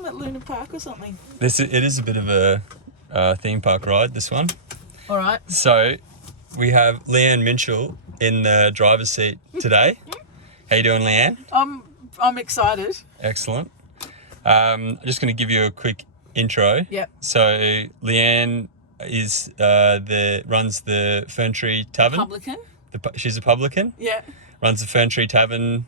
I'm at Luna Park or something. It is a bit of a theme park ride, this one. All right. So we have Leanne Minshull in the driver's seat today. How you doing, Leanne? I'm excited. Excellent. I'm just going to give you a quick intro. Yep. So Leanne is runs the Fern Tavern. Publican. She's a publican. Yeah. Runs the Fern Tavern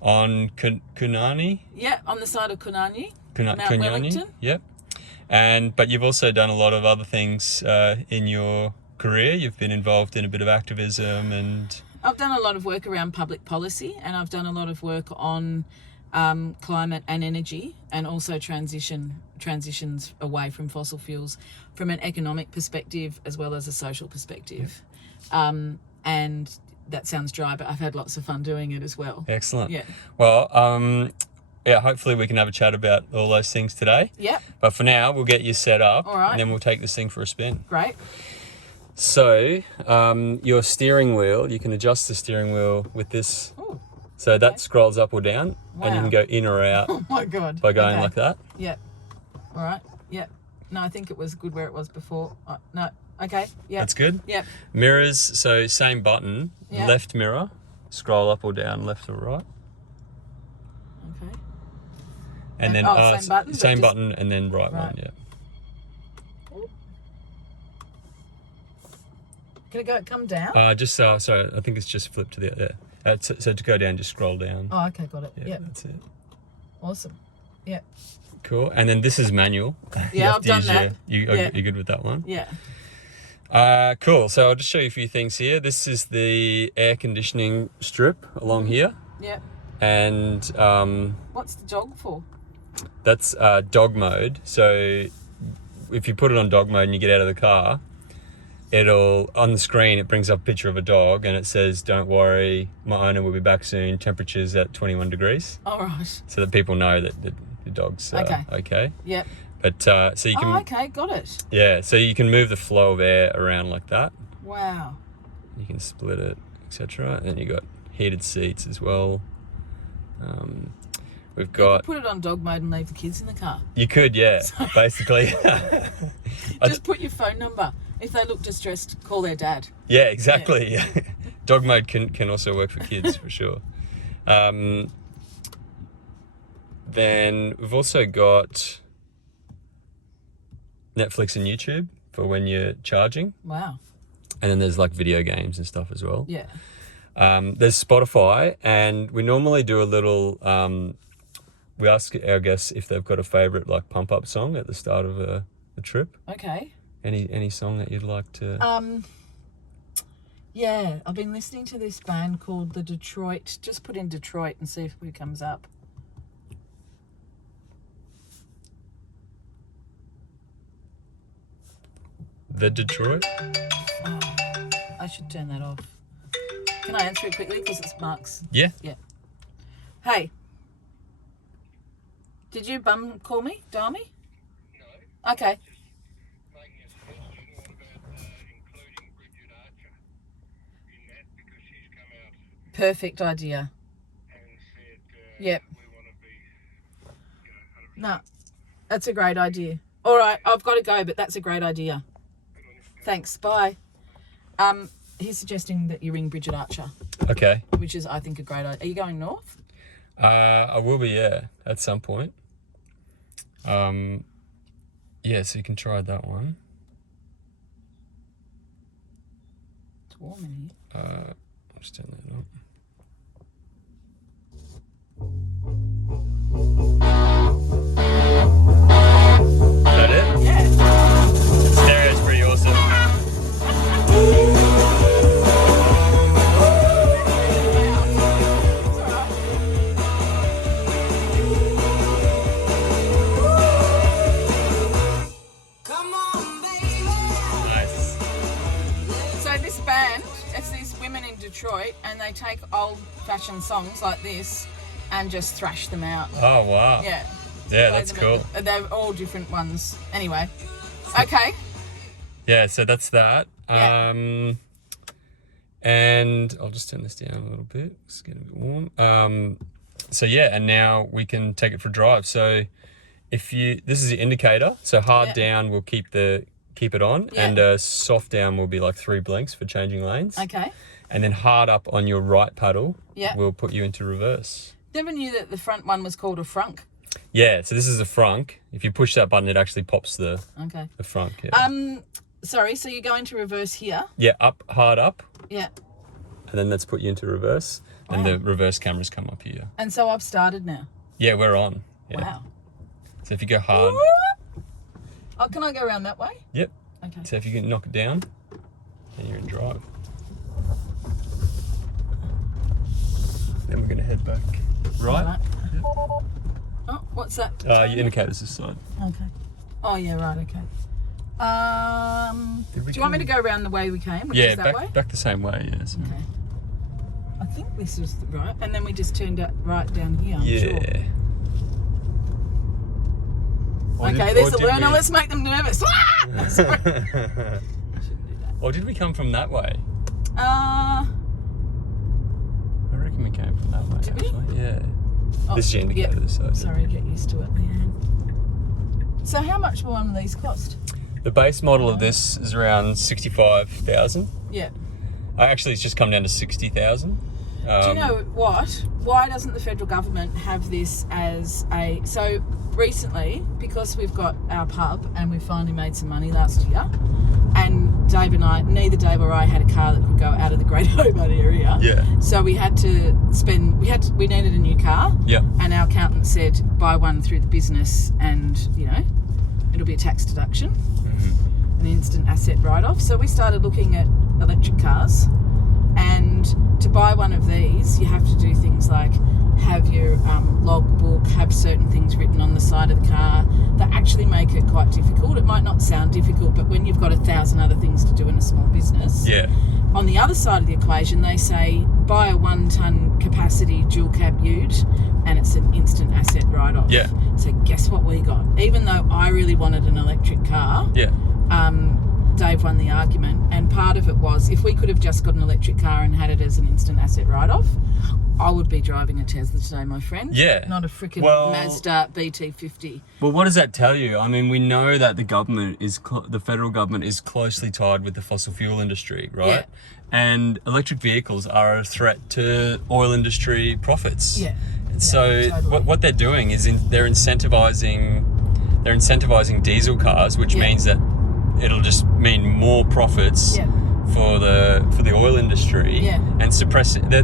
on Kunani. Yeah, on the side of Kunani. Mount Kunani. Wellington. Yep. But you've also done a lot of other things in your career. You've been involved in a bit of activism and... I've done a lot of work around public policy, and I've done a lot of work on climate and energy, and also transitions away from fossil fuels from an economic perspective as well as a social perspective. Yep. And that sounds dry, but I've had lots of fun doing it as well. Excellent. Yeah. Well, hopefully we can have a chat about all those things today. Yep. But for now, we'll get you set up. All right. And then we'll take this thing for a spin. Great. So, your steering wheel, you can adjust the steering wheel with this. Ooh, so that scrolls up or down, wow. and you can go in or out. Oh my God. By going like that. Yep. All right. Yep. No, I think it was good where it was before. No. Okay. Yeah. That's good. Yep. Mirrors, so same button, yep. Left mirror, scroll up or down, left or right. Okay. And then same button and then right one, yeah. Can it come down? Sorry, I think it's just flipped to the so to go down, just scroll down. Oh, okay, got it. Yeah, that's it. Awesome. Yeah. Cool. And then this is manual. Yeah, I've done that. You're good with that one? Yeah. Cool. So I'll just show you a few things here. This is the air conditioning strip along here. Yeah. And what's the dog for? That's dog mode. So if you put it on dog mode and you get out of the car, on the screen, it brings up a picture of a dog and it says, "Don't worry, my owner will be back soon. Temperature's at 21 degrees. All right. So that people know that the dog's okay. Yep. But so you can... Oh, okay, got it. Yeah, so you can move the flow of air around like that. Wow. You can split it, etc. And then you got heated seats as well. We've got... You could put it on dog mode and leave the kids in the car. You could, yeah, basically. Just put your phone number. If they look distressed, call their dad. Yeah, exactly. Yeah. Dog mode can also work for kids, for sure. Then we've also got Netflix and YouTube for when you're charging. Wow. And then there's like video games and stuff as well. Yeah. There's Spotify, and we normally do a little... we ask our guests if they've got a favourite like pump-up song at the start of a trip. Okay. Any song that you'd like to... Yeah, I've been listening to this band called the Detroit. Just put in Detroit and see if it comes up. The Detroit? Oh, I should turn that off. Can I answer it quickly because it's Mark's? Yeah. Yeah. Hey. Did you call me? Dial me? No. Okay. Perfect idea. Yep. No, that's a great idea. All right, I've got to go, but that's a great idea. Thanks. Bye. He's suggesting that you ring Bridget Archer. Okay. Which is, I think, a great idea. Are you going north? I will be, yeah, at some point. Yeah, so you can try that one. It's warm in here. I'll just turn that up. Is that it? Yeah. Stereo's pretty awesome. Nice. So this band, it's these women in Detroit, and they take old-fashioned songs like this and just thrash them out. Oh, wow. Yeah. Yeah, that's cool. They're all different ones. Anyway. Okay. Yeah, so that's that. Yeah. And I'll just turn this down a little bit. It's getting a bit warm. So yeah, and now we can take it for a drive. So this is the indicator. So hard Yeah. down will keep it on, Yeah. and soft down will be like 3 blinks for changing lanes. Okay. And then hard up on your right paddle Yeah. will put you into reverse. Never knew that the front one was called a frunk. Yeah, so this is a frunk. If you push that button, it actually pops the frunk. Yeah. Sorry, so you go into reverse here. Yeah, hard up, Yeah. and then let's put you into reverse, and the reverse cameras come up here. And so I've started now. Yeah, we're on. Yeah. Wow. So if you go hard. Oh, can I go around that way? Yep. Okay. So if you can knock it down, then you're in drive. Then we're going to head back. Right? Yep. Oh, what's that? Your indicator's this side. Okay. Oh, yeah, right, okay. Do you want me to go around the way we came, which is that way? Back the same way, yes. Okay. I think this is right, and then we just turned right down here, I'm Yeah. sure. Okay, there's a learner. Let's make them nervous. Ah! No, sorry. I shouldn't do that. Or did we come from that way? Uh, I reckon we came from that way, Did we? actually. Yeah. oh, This is your indicator, yeah. this side. Sorry, get used to it, Leanne. So how much will one of these cost? The base model of this is around 65,000. Yeah. Actually, it's just come down to 60,000. Do you know what? Why doesn't the federal government have this as a... So recently, because we've got our pub and we finally made some money last year, and Dave and I, neither Dave or I had a car that could go out of the Great Hobart area. Yeah. So we had to we needed a new car. Yeah. And our accountant said, buy one through the business and, it'll be a tax deduction, an instant asset write-off. So we started looking at electric cars, and to buy one of these, you have to do things like have your logbook, have certain things written on the side of the car that actually make it quite difficult. It might not sound difficult, but when you've got 1,000 other things to do in a small business. Yeah. On the other side of the equation, they say buy a 1-ton capacity dual cab ute and it's an instant asset write-off. Yeah. So guess what we got? Even though I really wanted an electric car, Yeah. Dave won the argument, and part of it was if we could have just got an electric car and had it as an instant asset write-off, I would be driving a Tesla today, my friend. Yeah. Not a freaking Well- Mazda BT50. Well, what does that tell you? I mean, we know that the federal government is closely tied with the fossil fuel industry, right? Yeah. And electric vehicles are a threat to oil industry profits. Yeah. So totally. what they're doing is they're incentivizing diesel cars, which Yeah. means that it'll just mean more profits Yeah. for the oil industry. Yeah. And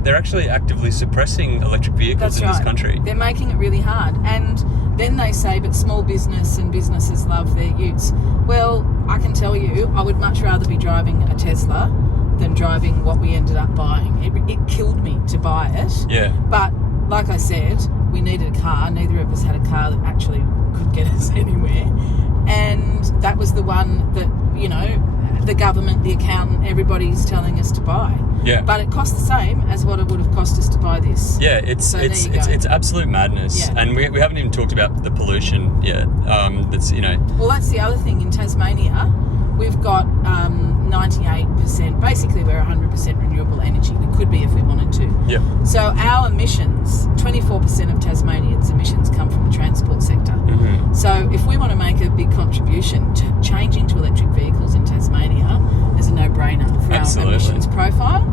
they're actually actively suppressing electric vehicles in this country. They're making it really hard. And then they say, but small business and businesses love their utes. Well, I can tell you, I would much rather be driving a Tesla than driving what we ended up buying. It killed me to buy it. Yeah. But like I said, we needed a car. Neither of us had a car that actually could get us anywhere. And that was the one that, the government, the accountant, everybody's telling us to buy. Yeah. But it cost the same as what it would have cost us to buy this. Yeah, it's absolute madness. Yeah. And we haven't even talked about the pollution yet. Well, that's the other thing. In Tasmania, we've got 98%, basically we're 100% renewable energy. We could be if we wanted to. Yeah. So our emissions, 24% of Tasmanians' emissions come from the transport sector. Mm-hmm. So if we want to make a big contribution to changing to electric vehicles in Tasmania, is a no-brainer for Absolutely. our emissions profile.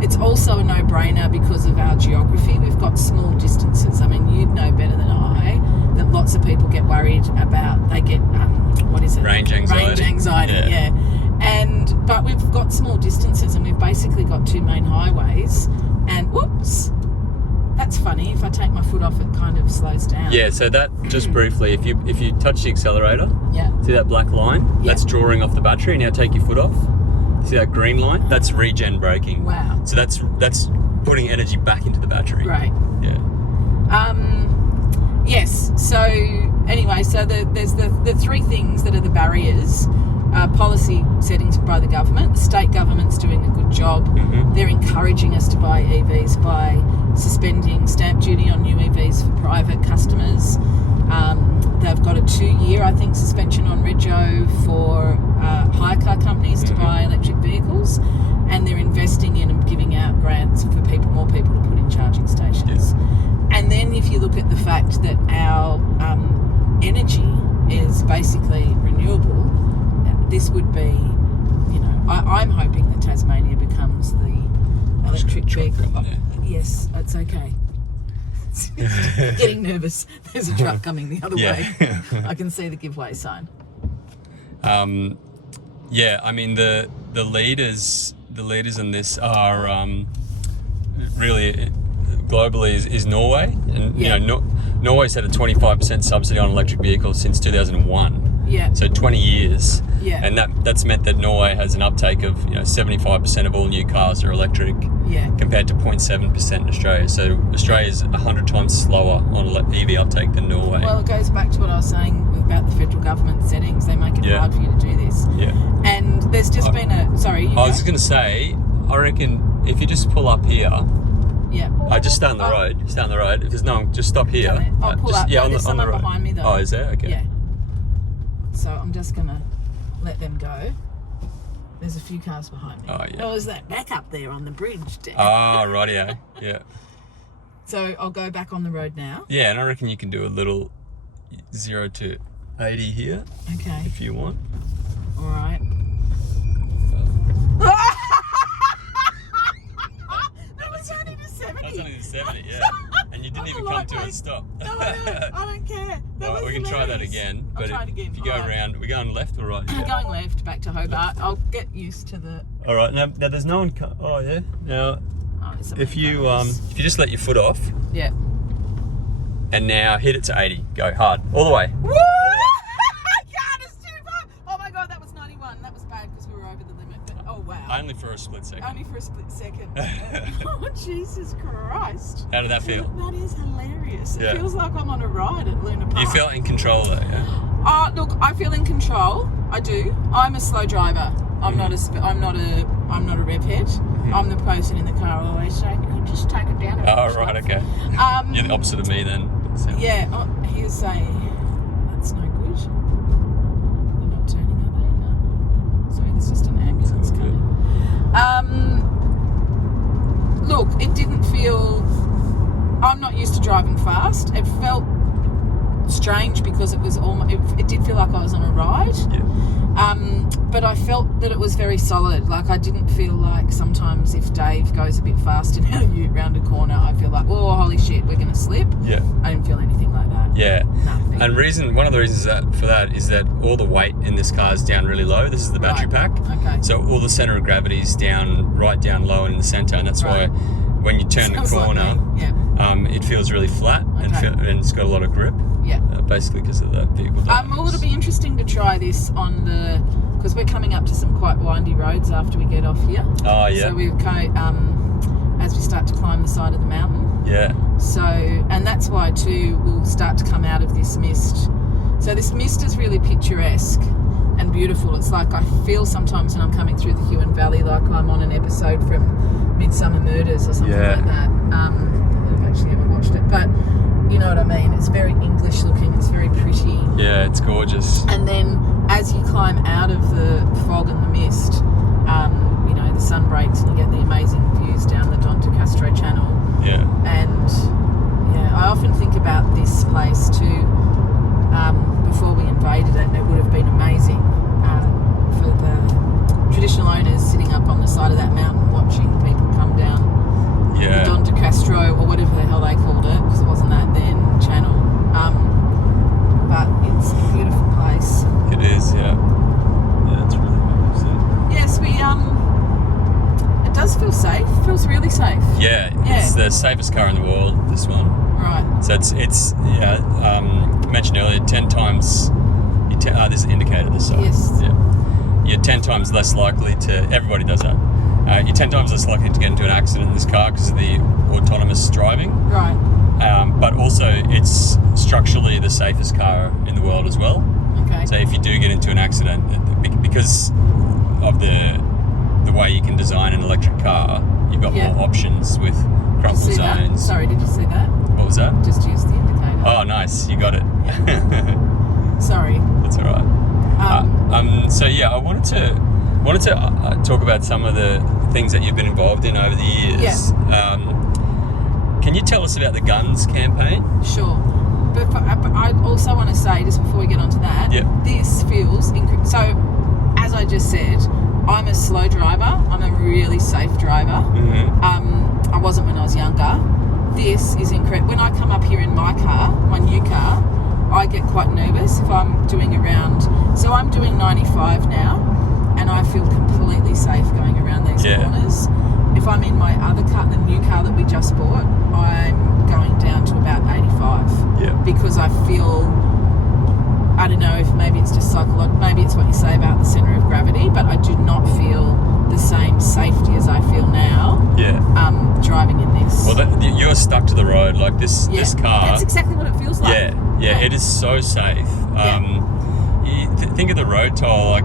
It's also a no-brainer because of our geography. We've got small distances. I mean, you'd know better than I that lots of people get worried about, they get, Range anxiety. Range anxiety, yeah. But we've got small distances and we've basically got 2 main highways. And whoops, that's funny. If I take my foot off, it kind of slows down. Yeah, so that, just briefly, if you touch the accelerator, Yeah. see that black line? Yeah. That's drawing off the battery. Now take your foot off. See that green line? That's regen braking. Wow. So that's putting energy back into the battery. Great. Yeah. Yes. So anyway, there's the 3 things that are the barriers. Policy settings by the government. The state government's doing a good job. Mm-hmm. They're encouraging us to buy EVs by suspending stamp duty on new EVs for private customers. They've got a 2-year, I think, suspension on rego for hire car companies to buy electric vehicles, and they're investing in and giving out grants for more people to put in charging stations. Yeah. And then if you look at the fact that our energy is basically renewable, this would be, I'm hoping that Tasmania becomes the electric vehicle. Yes, it's okay. Getting nervous. There's a truck coming the other way. I can see the giveaway sign. Yeah, I mean the leaders in this are really globally is Norway, and Norway's had a 25% subsidy on electric vehicles since 2001. Yeah. So 20 years. Yeah. And that's meant that Norway has an uptake of 75% of all new cars are electric. Yeah. Compared to 0.7% in Australia. So Australia is 100 times slower on EV uptake than Norway. Well, it goes back to what I was saying about the federal government settings. They make it hard for you to do this. Yeah. And there's just been a... Sorry, I was just going to say, I reckon if you just pull up here... Yeah. Just stay on the road. Stay on the road. If there's no one, just stop here. I'll pull up. Yeah, there's someone road. behind me, though. Oh, is there? Okay. Yeah. So I'm just going to let them go. There's a few cars behind me. Oh, yeah. Oh, there's that back up there on the bridge. Rightio. Yeah. So I'll go back on the road now. Yeah, and I reckon you can do a little 0 to 80 here. Okay. If you want. All right. That was only to 70. That's only to 70, yeah. And you didn't even come to a stop. No, I don't care. We can try that again. I'll try it again. If you go around, we're going left or right? I'm going left back to Hobart. I'll get used to the... All right. Now there's no one... Oh, yeah. Now, if you just let your foot off... Yeah. And now hit it to 80. Go hard. All the way. Woo! God, it's too far. Oh my God, that was 91. That was bad because we were over the limit. But oh wow. Only for a split second. Only for a split second. Oh Jesus Christ. How did that feel? That is hilarious. Yeah. It feels like I'm on a ride at Luna Park. You felt in control though, yeah? Look, I feel in control. I do. I'm a slow driver. I'm not a rev head. I'm the person in the car always saying, "You can just take it down." Oh right, okay. You're the opposite of me then. Yeah. Here's saying that's no good. They're not turning, are they? No. Sorry, there's just an ambulance coming. Look, it didn't feel. I'm not used to driving fast. It felt strange because it was almost. It did feel like I was on a ride. Yeah. But I felt that it was very solid. Like I didn't feel like sometimes if Dave goes a bit fast in our ute round a corner, I feel like, oh, holy shit, we're going to slip. Yeah. I didn't feel anything like that. Yeah. Nothing. And one of the reasons for that is that all the weight in this car is down really low. This is the battery pack. Okay. So all the center of gravity is right down low in the center, and that's why when you turn the corner, it feels really flat and it's got a lot of grip. Yeah. Basically because of the vehicle dynamics. Well, it'll be interesting to try this because we're coming up to some quite windy roads after we get off here. Oh, yeah. So we as we start to climb the side of the mountain. Yeah. So, and that's why too we'll start to come out of this mist. So this mist is really picturesque and beautiful. It's like I feel sometimes when I'm coming through the Huon Valley like I'm on an episode from Midsummer Murders or something like that. I don't know if I've actually ever watched it, but you know what I mean. It's very English looking. It's very pretty. Yeah, it's gorgeous. And then as you climb out of the fog and the mist, the sun breaks and you get the amazing views down the Don de Castro Channel. Yeah. And I often think about this place too. Before we invaded it, it would have been amazing for the traditional owners sitting up on the side of that mountain watching people come down the Don de Castro or whatever the hell they called it, because it wasn't that then, channel. But it's a beautiful place. It is, yeah. Yeah, it's really magnificent. Yes, it does feel safe. It feels really safe. Yeah, it's the safest car in the world, this one. Right. So it's mentioned earlier, 10 times, this is indicated this side. Yes. Yeah. You're 10 times less likely everybody does that. You're 10 times less likely to get into an accident in this car because of the autonomous driving. Right. But also it's structurally the safest car in the world as well. Okay. So if you do get into an accident, because of the way you can design an electric car, you've got more options with crumple zones. That? Sorry, did you see that? What was that? Just use the indicator. Oh, nice. You got it. Sorry. That's all right. So yeah, I wanted to talk about some of the things that you've been involved in over the years. Yeah. Can you tell us about the guns campaign? Sure. but I also want to say, just before we get onto that, this feels so. As I just said, I'm a slow driver. I'm a really safe driver. I wasn't when I was younger. This is incredible. When I come up here in my car, my new car, I get quite nervous if I'm doing around. So I'm doing 95 now, and I feel completely safe going around these corners. If I'm in my other car, the new car that we just bought, I'm going down to about 85. Yeah. Because I feel, I don't know if maybe it's just psychological, maybe it's what you say about the centre of gravity, but I do not feel the same safety as I feel now. Driving in this. Well, you're stuck to the road like this. This car. That's exactly what it feels like. Yeah. It is so safe. Think of the road toll. Like,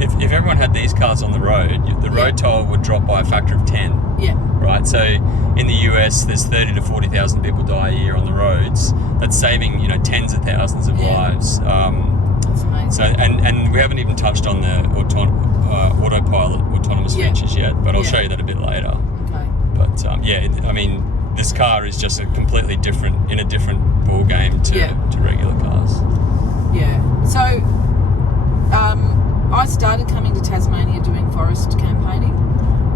if everyone had these cars on the road, the road toll would drop by a factor of 10. Yeah. Right. So in the US, there's 30 to 40,000 people die a year on the roads. That's saving tens of thousands of lives. That's amazing. So and we haven't even touched on the autopilot autonomous features yet, but I'll show you that a bit later. Okay. But I mean, this car is just in a different ball game to regular cars. Yeah. So I started coming to Tasmania doing forest campaigning,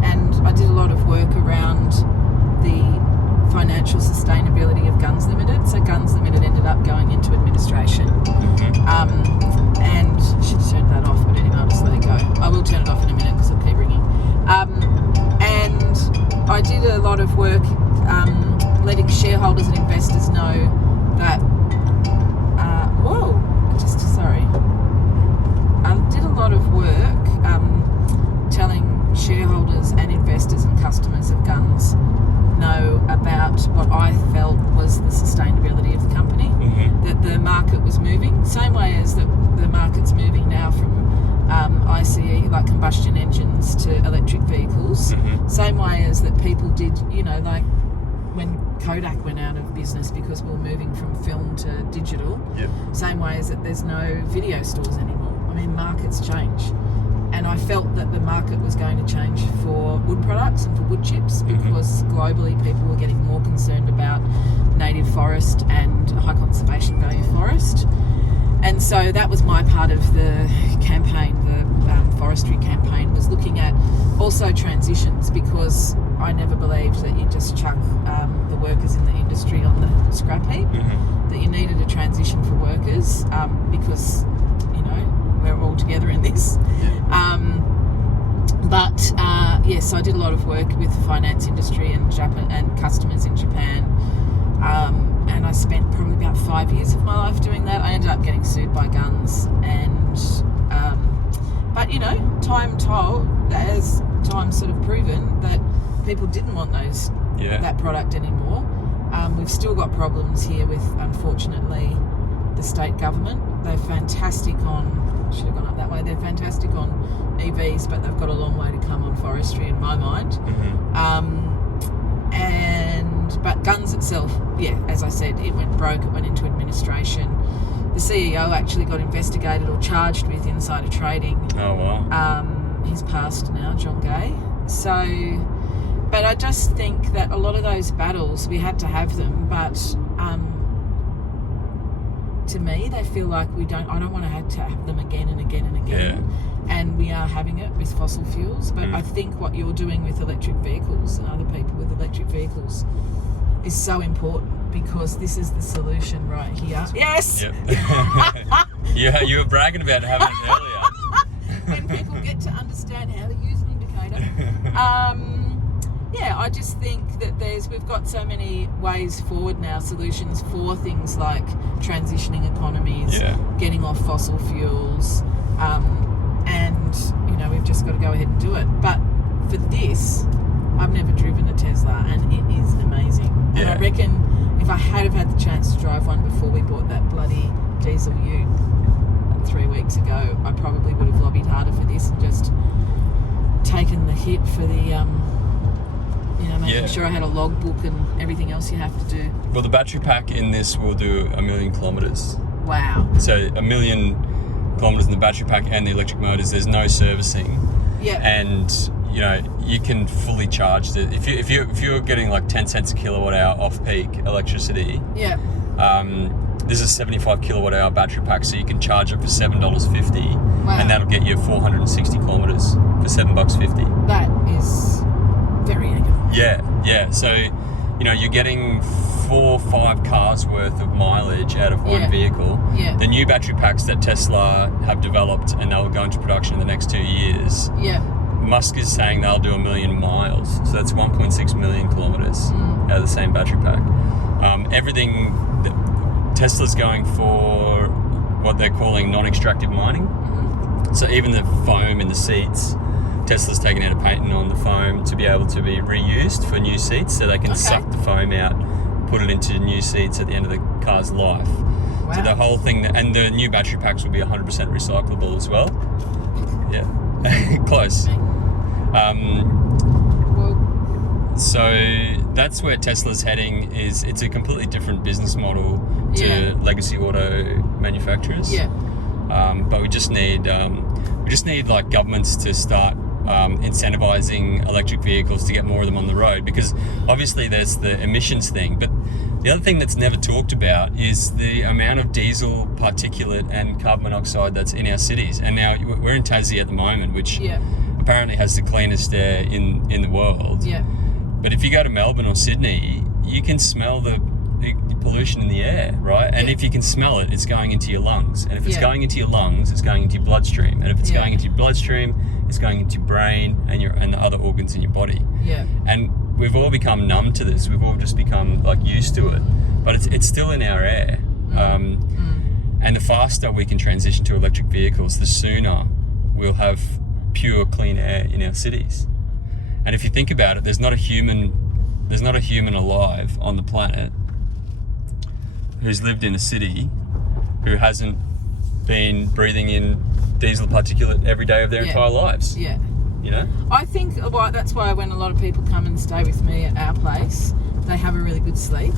and I did a lot of work around the financial sustainability of Guns Limited. So Guns Limited ended up going into administration. And I should have turned that off, but anyway, I'll just let it go. I will turn it off in a minute because it'll keep ringing. And I did a lot of work letting shareholders and investors know that I did a lot of work telling shareholders and investors and customers of Guns know about what I felt was the sustainability of the company, that the market was moving, same way as the market's moving now from ICE, like combustion engines, to electric vehicles, same way as that people did, like when Kodak went out of business because we were moving from film to digital, same way as that there's no video stores anymore. I mean, markets change. And I felt that the market was going to change for wood products and for wood chips because globally people were getting more concerned about native forest and high conservation value forest. And so that was my part of the campaign, the forestry campaign, was looking at also transitions, because I never believed that you just chuck the workers in the industry on the scrap heap, that you needed a transition for workers because, we're all together in this. So I did a lot of work with the finance industry and customers in Japan, and I spent probably about 5 years of my life doing that. I ended up getting sued by Guns, but time told, as time sort of proven, that people didn't want that product anymore. We've still got problems here with, unfortunately, the state government. They're fantastic on, should have gone up that way, they're fantastic on EVs, but they've got a long way to come on forestry in my mind. But Guns itself, as I said, it went broke, it went into administration. The CEO actually got investigated or charged with insider trading. Oh, wow. He's passed now, John Gay. So, but I just think that a lot of those battles, we had to have them, but to me, they feel like I don't want to have them again and again and again. And we are having it with fossil fuels. But I think what you're doing with electric vehicles and other people with electric vehicles is so important, because this is the solution right here. Yes! Yep. You were bragging about having it earlier. When people get to understand how to use an indicator. I just think that we've got so many ways forward now, solutions for things like transitioning economies, getting off fossil fuels, and we've just got to go ahead and do it. But for this, I've never driven a Tesla, and it is amazing. And I reckon if I had the chance to drive one before we bought that bloody diesel ute 3 weeks ago, I probably would have lobbied harder for this and just taken the hit for the making sure I had a logbook and everything else you have to do. Well, the battery pack in this will do 1 million kilometres. Wow. So 1 million kilometres in the battery pack and the electric motors. There's no servicing. Yeah. And you know, you can fully charge it. If you're getting like 10 cents a kilowatt hour off peak electricity, Yeah. This is a 75 kilowatt hour battery pack, so you can charge it for $7.50, Wow. and that'll get you 460 kilometers for $7.50. That is very economical. Yeah. So, you know, you're getting 4 or 5 cars worth of mileage out of one Yeah. vehicle. Yeah. The new battery packs that Tesla have developed, and they'll go into production in the next 2 years. Yeah. Musk is saying they'll do 1 million miles, so that's 1.6 million kilometers out of the same battery pack. Everything that Tesla's going for, what they're calling non-extractive mining. So even the foam in the seats, Tesla's taken out a patent on the foam to be able to be reused for new seats, so they can suck the foam out, put it into new seats at the end of the car's life. Wow. So the whole thing, and the new battery packs will be 100% recyclable as well. Yeah, close. Well, So that's where Tesla's heading. It's a completely different business model to Yeah. legacy auto manufacturers. yeah. But we just need like governments to start incentivizing electric vehicles to get more of them on the road, because obviously there's the emissions thing, but the other thing that's never talked about is the amount of diesel particulate and carbon monoxide that's in our cities. And now we're in Tassie at the moment, which Yeah. apparently has the cleanest air in the world. Yeah. But if you go to Melbourne or Sydney, you can smell the pollution in the air, right? And Yeah. if you can smell it, it's going into your lungs. And if it's Yeah. going into your lungs, it's going into your bloodstream. And if it's Yeah. going into your bloodstream, it's going into your brain and the other organs in your body. Yeah. And we've all become numb to this. We've all just become like used to it. But it's still in our air. And the faster we can transition to electric vehicles, the sooner we'll have pure clean air in our cities. And if you think about it, there's not a human alive on the planet who's lived in a city who hasn't been breathing in diesel particulate every day of their Yeah. entire lives. Yeah. You know? I think that's why when a lot of people come and stay with me at our place, they have a really good sleep.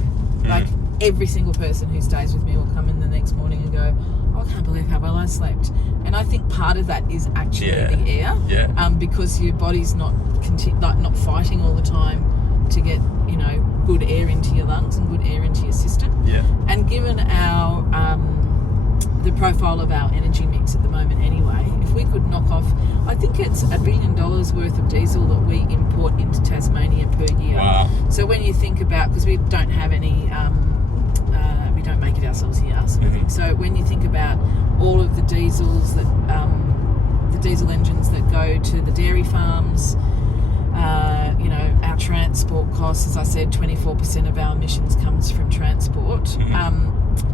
Like every single person who stays with me will come in the next morning and go, "Oh, I can't believe how well I slept." And I think part of that is actually the air. Yeah. Because your body's not not fighting all the time to get, you know, good air into your lungs and good air into your system. Yeah. And given our the profile of our energy mix at the moment anyway, if we could knock off, I think it's $1 billion worth of diesel that we import into Tasmania per year. Wow. So when you think about, because we don't have any, we don't make it ourselves here, sort of thing. So when you think about all of the diesels that, the diesel engines that go to the dairy farms, you know, our transport costs, as I said, 24% of our emissions comes from transport.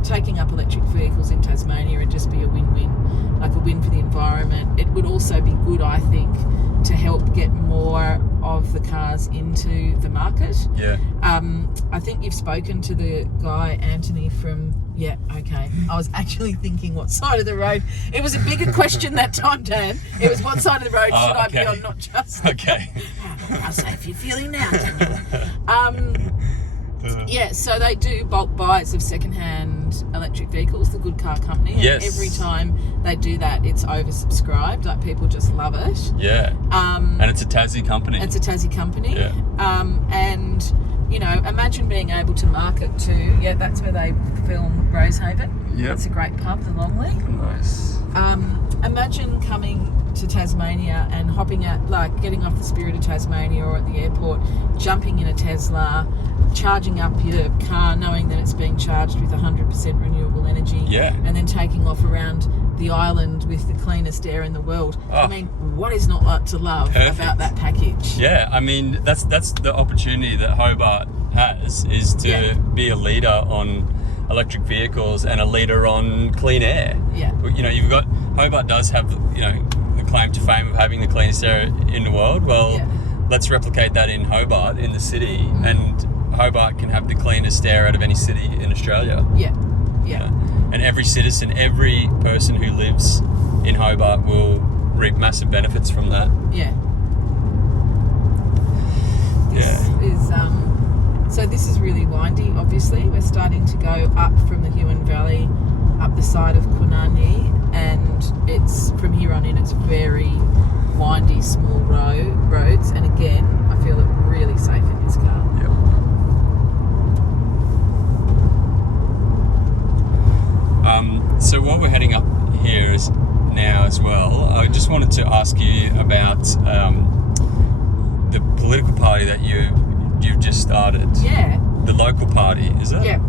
Taking up electric vehicles in Tasmania would just be a win-win, like a win for the environment. It would also be good, I think, to help get more of the cars into the market. Yeah. I think you've spoken to the guy, Anthony, from... Yeah, okay. I was actually thinking what side of the road. It was a bigger question that time, Dan. It was what side of the road should I be on, not just... Okay. How safe you're feeling now, Daniel. Yeah, so they do bulk buys of second-hand electric vehicles, the Good Car Company. And Yes. every time they do that, it's oversubscribed. Like, people just love it. Yeah. And it's a Tassie company. It's a Tassie company. Yeah. And, you know, imagine being able to market to... Yeah, that's where they film Rosehaven. Yep. It's a great pub, the Longley. Nice. Imagine coming to Tasmania and hopping out, like getting off the Spirit of Tasmania or at the airport, jumping in a Tesla, charging up your car knowing that it's being charged with 100% renewable energy, and then taking off around the island with the cleanest air in the world. I mean, what is not to love about that package? Yeah, I mean, that's the opportunity that Hobart has, is to be a leader on electric vehicles and a leader on clean air. Yeah. You know, Hobart does have, you know, the claim to fame of having the cleanest air in the world. Well, let's replicate that in Hobart, in the city, and Hobart can have the cleanest air out of any city in Australia. Yeah. And every citizen, every person who lives in Hobart will reap massive benefits from that. So this is really windy, obviously. We're starting to go up from the Huon Valley, up the side of Kunani, and it's from here on in, it's very, windy, small roads. And again, I feel really safe in this car. Yep. So while we're heading up here now as well, I just wanted to ask you about the political party that you've just started. Yeah. The local party, is it? Yeah.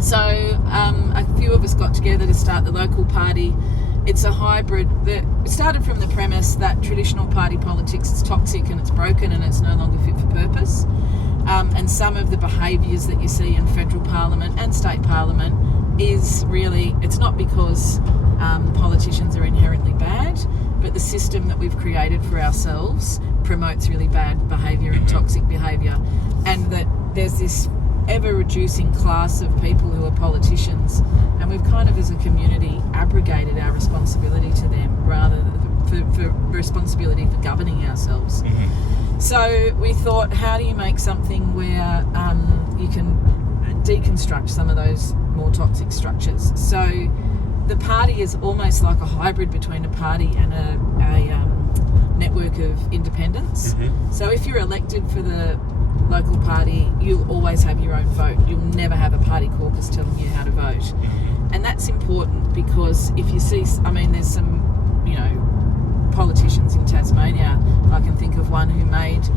So a few of us got together to start the local party. It's a hybrid. It started from the premise that traditional party politics is toxic and it's broken and it's no longer fit for purpose. And some of the behaviours that you see in federal parliament and state parliament is really, it's not because politicians are inherently bad, but the system that we've created for ourselves promotes really bad behaviour and toxic behaviour, and that there's this ever-reducing class of people who are politicians, and we've kind of as a community abrogated our responsibility to them rather for responsibility for governing ourselves. So we thought, how do you make something where you can deconstruct some of those more toxic structures? So the party is almost like a hybrid between a party and a network of independents. So if you're elected for the local party, you'll always have your own vote. You'll never have a party caucus telling you how to vote. And that's important because if you see, I mean, there's some, politicians in Tasmania. I can think of one who made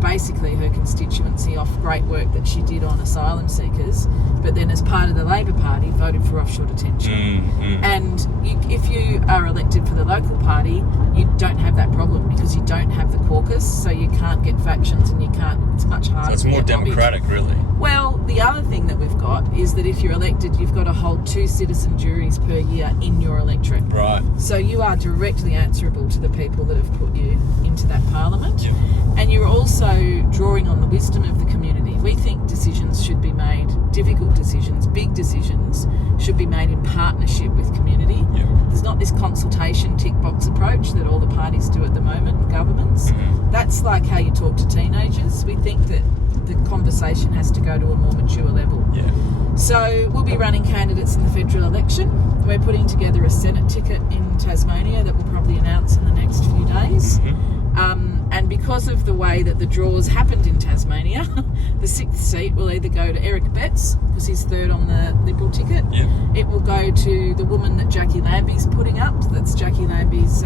basically her constituency off great work that she did on asylum seekers, but then as part of the Labor Party voted for offshore detention. And if you are elected for the local party, you don't have that problem because you don't have the caucus, so you can't get factions and you can't, it's much harder. So it's to more get democratic, really. Well, the other thing that we've got is that if you're elected, you've got to hold 2 citizen juries per year in your electorate. Right. So you are directly answerable to the people that have put you into that parliament. Yep. And you're also drawing on the wisdom of the community. We think decisions should be made, difficult decisions, big decisions, should be made in partnership with community. Yep. There's not this consultation tick box approach that all the parties do at the moment in governments. That's like how you talk to teenagers. We think that the conversation has to go to a more mature level. Yeah. So we'll be running candidates in the federal election. We're putting together a Senate ticket in Tasmania that we'll probably announce in the next few days. And because of the way that the draws happened in Tasmania, the 6th seat will either go to Eric Betts, because he's third on the Liberal ticket. Yep. It will go to the woman that Jackie Lambie's putting up. That's Jackie Lambie's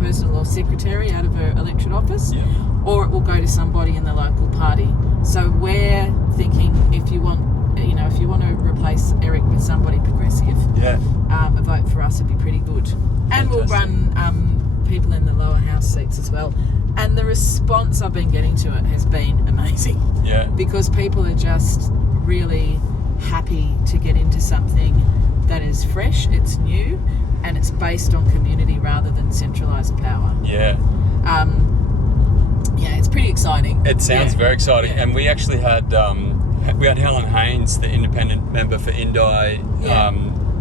personal law secretary out of her electorate office. Yep. Or it will go to somebody in the local party. So we're thinking if you want to replace Eric with somebody progressive, Yeah. a vote for us would be pretty good. And we'll run people in the lower house seats as well. And the response I've been getting to it has been amazing. Yeah. Because people are just really happy to get into something that is fresh, it's new, and it's based on community rather than centralised power. Yeah. Yeah, it's pretty exciting. It sounds very exciting. Yeah. And we actually had Helen Haynes, the independent member for Indi,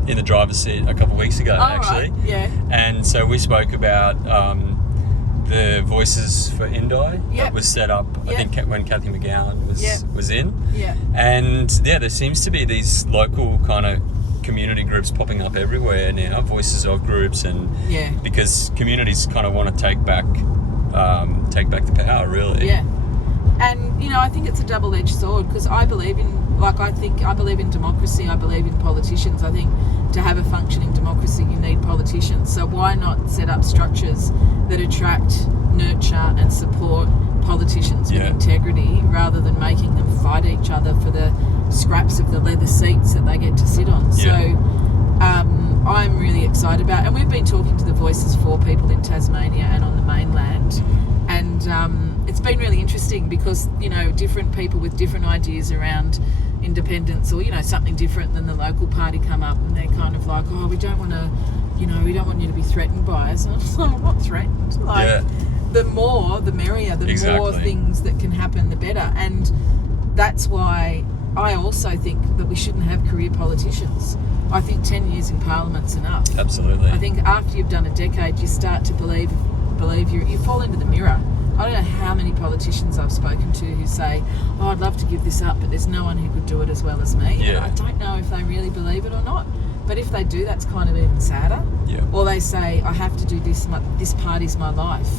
in the driver's seat a couple of weeks ago, actually. Right. Yeah. And so we spoke about the Voices for Indi that was set up, I think, when Kathy McGowan was in. Yeah. And there seems to be these local kind of community groups popping up everywhere now, voices of groups, and because communities kind of want to take back the power, really. Yeah. And I think it's a double-edged sword, because I believe in democracy. I believe in politicians. I think to have a functioning democracy, you need politicians. So why not set up structures that attract, nurture, and support politicians with integrity, rather than making them fight each other for the scraps of the leather seats that they get to sit on? So I'm really excited about, and we've been talking to the Voices for people in Tasmania and on the mainland, and it's been really interesting because different people with different ideas around independence or something different than the local party come up, and they're kind of like, we don't want to, we don't want you to be threatened by us. And I'm like, I'm not threatened. The more, the merrier. The more things that can happen, the better. And that's why I also think that we shouldn't have career politicians. I think 10 years in Parliament's enough. Absolutely. I think after you've done a decade, you start to believe you fall into the mirror. I don't know how many politicians I've spoken to who say, I'd love to give this up, but there's no one who could do it as well as me. Yeah. And I don't know if they really believe it or not. But if they do, that's kind of even sadder. Yeah. Or they say, I have to do this, this party's my life.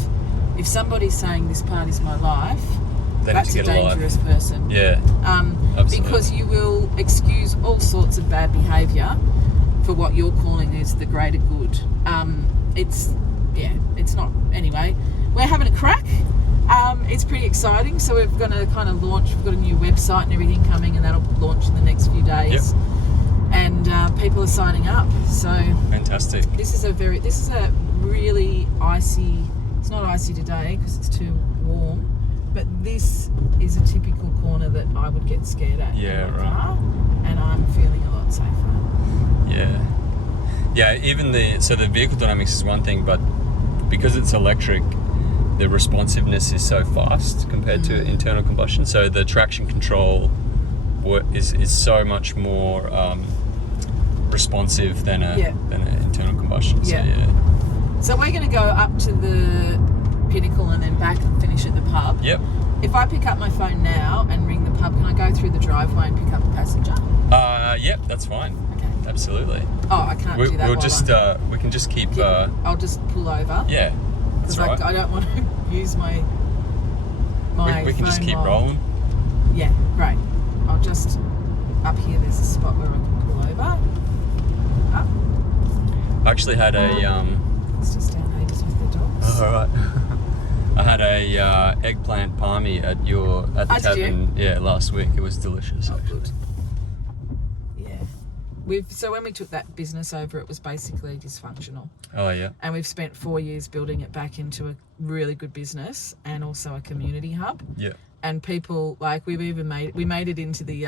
If somebody's saying this party's my life, that's a dangerous person. Yeah. Absolutely. Because you will excuse all sorts of bad behaviour for what you're calling is the greater good. It's not. Anyway, we're having a crack. It's pretty exciting. So we're going to kind of launch. We've got a new website and everything coming, and that'll launch in the next few days. Yep. And people are signing up. So fantastic. This is a really icy. It's not icy today because it's too warm. But this is a typical corner that I would get scared at. Yeah, in my right. car, and I'm feeling a lot safer. Yeah. Yeah, even the vehicle dynamics is one thing, but because it's electric, the responsiveness is so fast compared to internal combustion. So the traction control is so much more responsive than an internal combustion. So, So we're going to go up to the Pinnacle and then back and finish at the pub. Yep. If I pick up my phone now and ring the pub, can I go through the driveway and pick up a passenger? Yep, that's fine. Okay. Absolutely. Oh, I can't do that. We can just keep. I'll just pull over. Yeah. That's right. I don't want to use my we can just keep while... rolling. Yeah, great. I'll just up here. There's a spot where I can pull over. Up. I actually had Let's just down ages with the dogs. All right. I had a eggplant palmy at the Tavern. Yeah, last week. It was delicious. Oh, good. Yeah. So when we took that business over, it was basically dysfunctional. Oh yeah. And we've spent 4 years building it back into a really good business and also a community hub. Yeah. And people we've even made it into the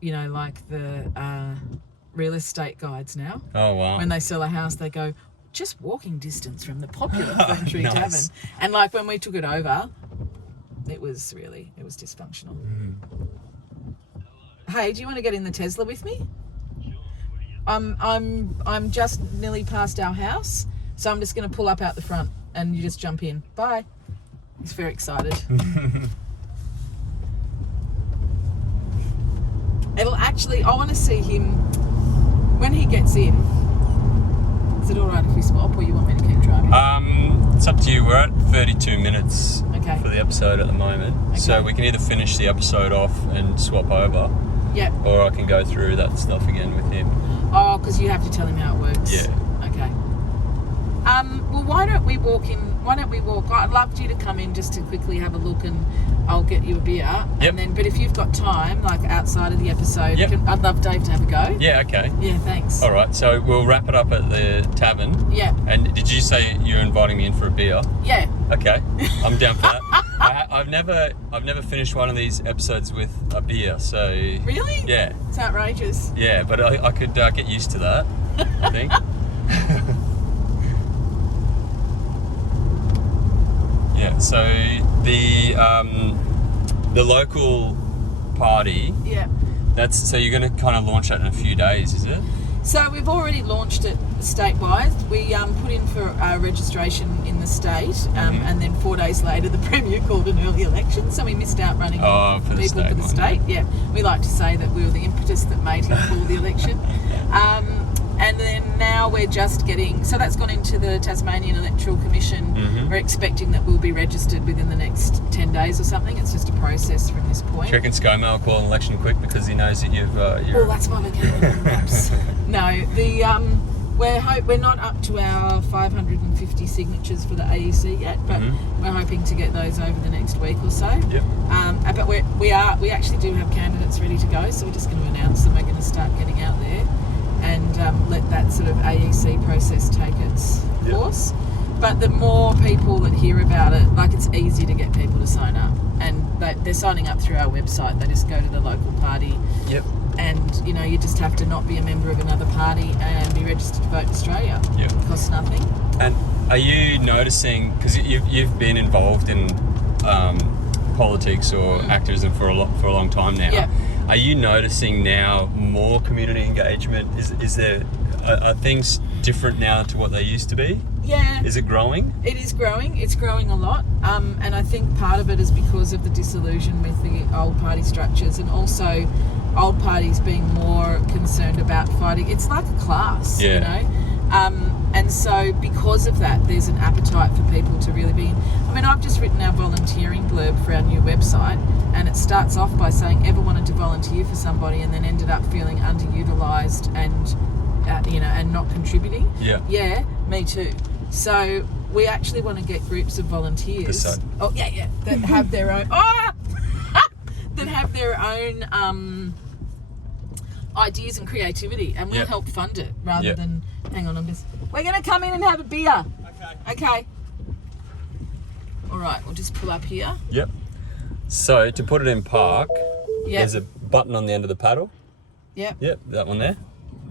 the real estate guides now. Oh wow. When they sell a house, they go just walking distance from the popular Fern Nice. Tavern. And when we took it over, it was dysfunctional. Hey, do you want to get in the Tesla with me? I'm just nearly past our house, so I'm just going to pull up out the front and you just jump in. Bye. He's very excited. I want to see him when he gets in. Is it all right if we swap, or you want me to keep driving? It's up to you. We're at 32 minutes for the episode at the moment, so we can either finish the episode off and swap over. Yeah. Or I can go through that stuff again with him. Oh, because you have to tell him how it works. Yeah. Okay. Well, why don't we walk in? I'd love you to come in just to quickly have a look, and I'll get you a beer. Yep. But if you've got time, outside of the episode, I'd love Dave to have a go. Yeah. Okay. Yeah. Thanks. All right. So we'll wrap it up at the Tavern. Yeah. And did you say you're inviting me in for a beer? Yeah. Okay. I'm down for that. I've never finished one of these episodes with a beer. So. Really? Yeah. It's outrageous. Yeah, but I could get used to that, I think. Yeah, so the local party. Yeah. So you're going to kind of launch that in a few days, is it? So we've already launched it statewide. We put in for registration in the state, and then 4 days later the Premier called an early election, so we missed out running for the state. Yeah, we like to say that we were the impetus that made him call the election. And then now we're just getting... So that's gone into the Tasmanian Electoral Commission. Mm-hmm. We're expecting that we'll be registered within the next 10 days or something. It's just a process from this point. Do you reckon ScoMo will call an election quick because he knows that you've... Well, that's why we're getting perhaps. No, we're not up to our 550 signatures for the AEC yet, but we're hoping to get those over the next week or so. Yep. But we actually do have candidates ready to go, so we're just going to announce them. We're going to start getting out there and let that sort of AEC process take its course. But the more people that hear about it, it's easy to get people to sign up, and they're signing up through our website. They just go to the local party. Yep. And you just have to not be a member of another party and be registered to vote in Australia. Yep. It costs nothing. And are you noticing, because you've been involved in politics or activism for a long time now? Yep. Are you noticing now more community engagement? Are things different now to what they used to be? Yeah. Is it growing? It is growing. It's growing a lot. And I think part of it is because of the disillusion with the old party structures, and also old parties being more concerned about fighting. It's like a class, Yeah. you know. And so because of that, there's an appetite for people to really be in. I mean, I've just written our volunteering blurb for our new website, and it starts off by saying, ever wanted to volunteer for somebody and then ended up feeling underutilised and, and not contributing? Yeah. Yeah, me too. So we actually want to get groups of volunteers. This side. Oh, yeah. That have their own... that have their own ideas and creativity, and we'll Yep. help fund it rather Yep. than... Hang on, we're going to come in and have a beer. Okay. All right, we'll just pull up here. Yep. So to put it in park, Yep. there's a button on the end of the paddle. Yep. Yep, that one there.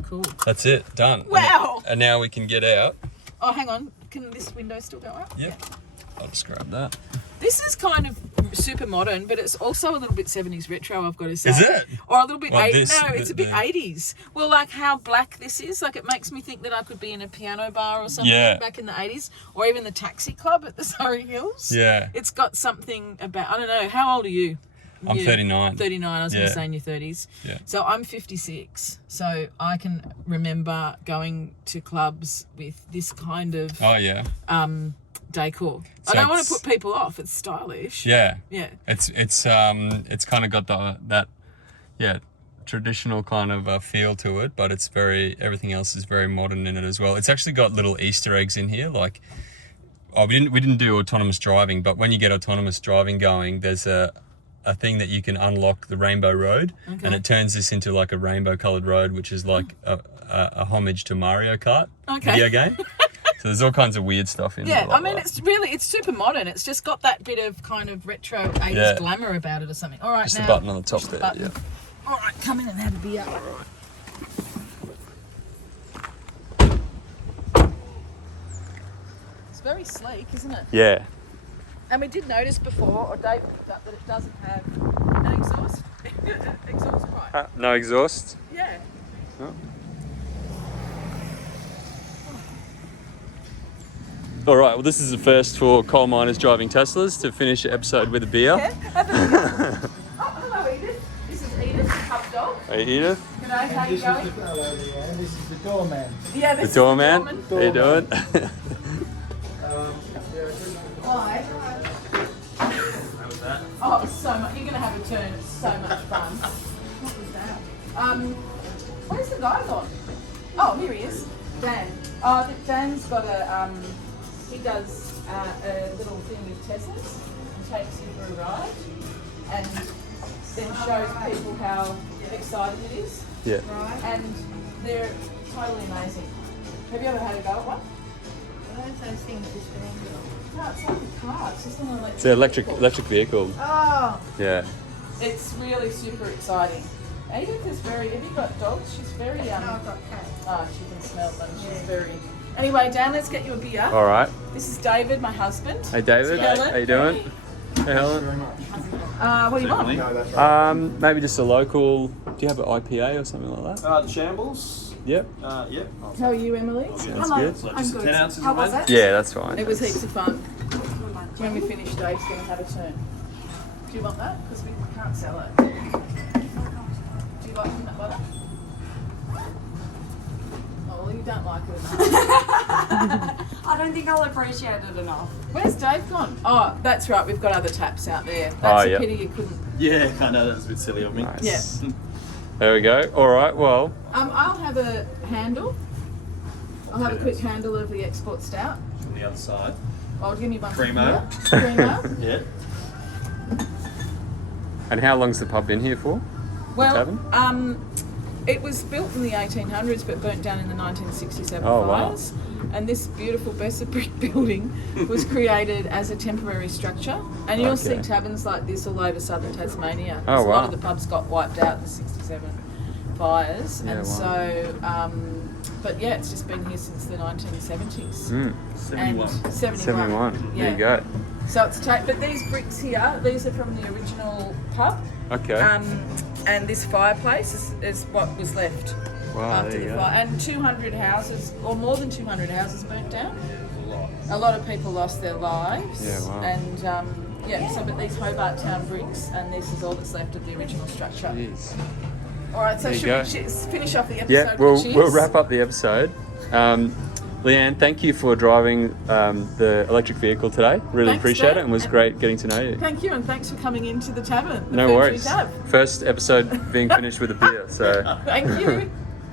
Cool. That's it, done. Wow. And now we can get out. Oh, hang on. Can this window still go up? Yep. Yeah. I'll just grab that. This is kind of super modern, but it's also a little bit 70s retro, I've got to say. Is it? Or a little bit... Well, it's a bit 80s. Well, like how black this is. Like, it makes me think that I could be in a piano bar or something back in the 80s. Or even the Taxi Club at the Surrey Hills. Yeah. It's got something about... I don't know. How old are you? I'm 39. 39. I was going to Yeah. say in your 30s. Yeah. So I'm 56. So I can remember going to clubs with this kind of... Oh, yeah. decor. So I don't want it's- to put people off. It's stylish. Yeah. Yeah. It's kind of got that traditional kind of feel to it, but it's everything else is very modern in it as well. It's actually got little Easter eggs in here, like we didn't do autonomous driving, but when you get autonomous driving going, there's a thing that you can unlock the Rainbow Road, and it turns this into like a rainbow coloured road, which is like a homage to Mario Kart video game. So there's all kinds of weird stuff in Yeah, it. Like I mean, that. it's super modern. It's just got that bit of kind of retro 80s glamour about it or something. All right, Just now... the button on the top there. button. Yeah. All right, come in and have a beer. It's very sleek, isn't it? Yeah. And we did notice before, or Dave picked up, that it doesn't have an exhaust. Exhaust pipe. No exhaust. Yeah. Oh. All right, well, this is the first for coal miners driving Teslas to finish the episode with a beer. Yeah, have a beer. Oh, hello, Edith. This is Edith, the pup dog. Hey, Edith. G'day, how you going? Hello, Leanne. This is the doorman. Yeah, The this doorman. is How you doing? Hi. Oh, it's so much. You're going to have a turn. It's so much fun. What was that? Where's the guy gone? Oh, here he is. Dan. Oh, Dan's got he does a little thing with Teslas and takes you for a ride and then shows people how exciting it is. Yeah. And they're totally amazing. Have you ever had a go at one? What are those things just for No, it's like a car. It's just an electric It's an vehicle. electric vehicle. Oh, Yeah. It's really super exciting. Edith is very... Have you got dogs? She's very... no, I've got cats. Oh, she can smell them. She's very... Anyway, Dan, let's get you a beer. All right. This is David, my husband. Hey, David. Helen. How you doing? Hey, Helen. What do you want? No, that's right. Maybe just a local. Do you have an IPA or something like that? The shambles. Yep. Yep. How are you, Emily? Sounds good. So just 10 ounces How of was that. it? Yeah, that's fine. It was heaps of fun. When we finish, Dave's going to have a turn. Do you want that? Because we can't sell it. Do you like peanut butter? Oh, well, you don't like it enough. I don't think I'll appreciate it enough. Where's Dave gone? Oh, that's right. We've got other taps out there. That's a yep. pity you couldn't. Yeah, I know that's a bit silly of me. Nice. There we go. All right. Well. I'll have a handle. I'll have a quick handle of the export stout. On the other side. Oh, give me one. Primo. Primo. Yeah. And how long's the pub been here for? Well, Tavern? it was built in the 1800s but burnt down in the 1967 Oh, wow. fires. And this beautiful Besser brick building was created as a temporary structure. And you'll see Okay. taverns like this all over southern Tasmania. Oh, A lot wow. of the pubs got wiped out in the 67 fires. Yeah, and wow. so, but yeah, it's just been here since the 1970s. Mm, 71. And 71. 71. Yeah. There you go. So it's but these bricks here, these are from the original pub. Okay. And this fireplace is what was left Wow, after there you the go. fire. And 200 houses, or more than 200 houses burnt down. A lot. A lot of people lost their lives. Yeah, wow. And but these Hobart Town bricks, and this is all that's left of the original structure. Jeez. All right, so There you should go. we finish off the episode? Yeah, with we'll cheers? wrap up the episode. Leanne, thank you for driving the electric vehicle today. Really Thanks, appreciate Dan. it, and was And- great getting to know you. Thank you, and thanks for coming into the tavern. The No Fern Tree worries. Tab. First episode being finished with a beer, so Thank you.